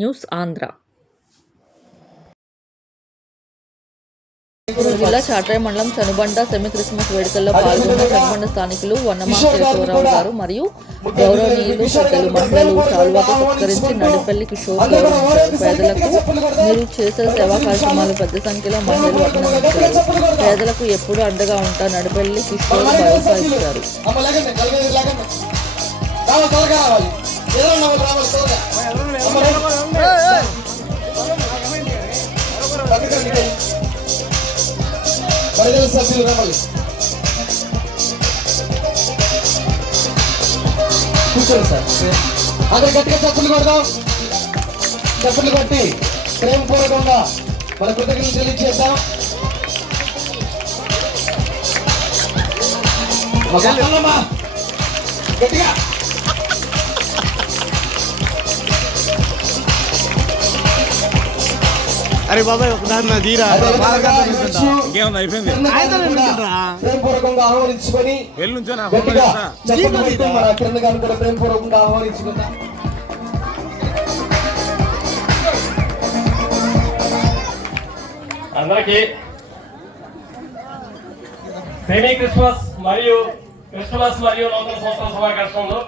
News Andhra. జిల్లా చాట్రాయి మండలం Chanubanda semi Christmas వేడుకల్లో పాల్గొన్న చనుబండ స్థానికులు వన్నమా కేశవరావు గారు మరియు గౌరవనీయులు పెద్దలు మహిళలు శాలువాతో సత్కరించి నడిపల్లి కిషోర్ గౌరవించారు. పేదలకు మీరు చేసే సేవా కార్యక్రమాలు పెద్ద సంఖ్యలో మహిళలు అభినందించారు. పేదలకు ఎప్పుడూ అండగా ఉంటా నడిపల్లి కిషోర్ భరోసా ఇచ్చారు. సభ్యులు రావాలి, కూర్చోండి సార్. అందరు గట్టిగా చప్పులు కొడదాం. చప్పులు కొట్టి ప్రేమపూర్వకంగా మన కృతజ్ఞతలు తెలియజేద్దాం. గట్టిగా అరే బాబాయ్ ఒకదారి దీరా ప్రేమపూర్వకంగా ఆహ్వానించుకొని కిరణ్ గారిని కూడా ప్రేమపూర్వకంగా ఆహ్వానించుకుందాం. అందరికీ సెమీ క్రిస్మస్ మరియు నూతన సంవత్సర శుభాకాంక్షలు.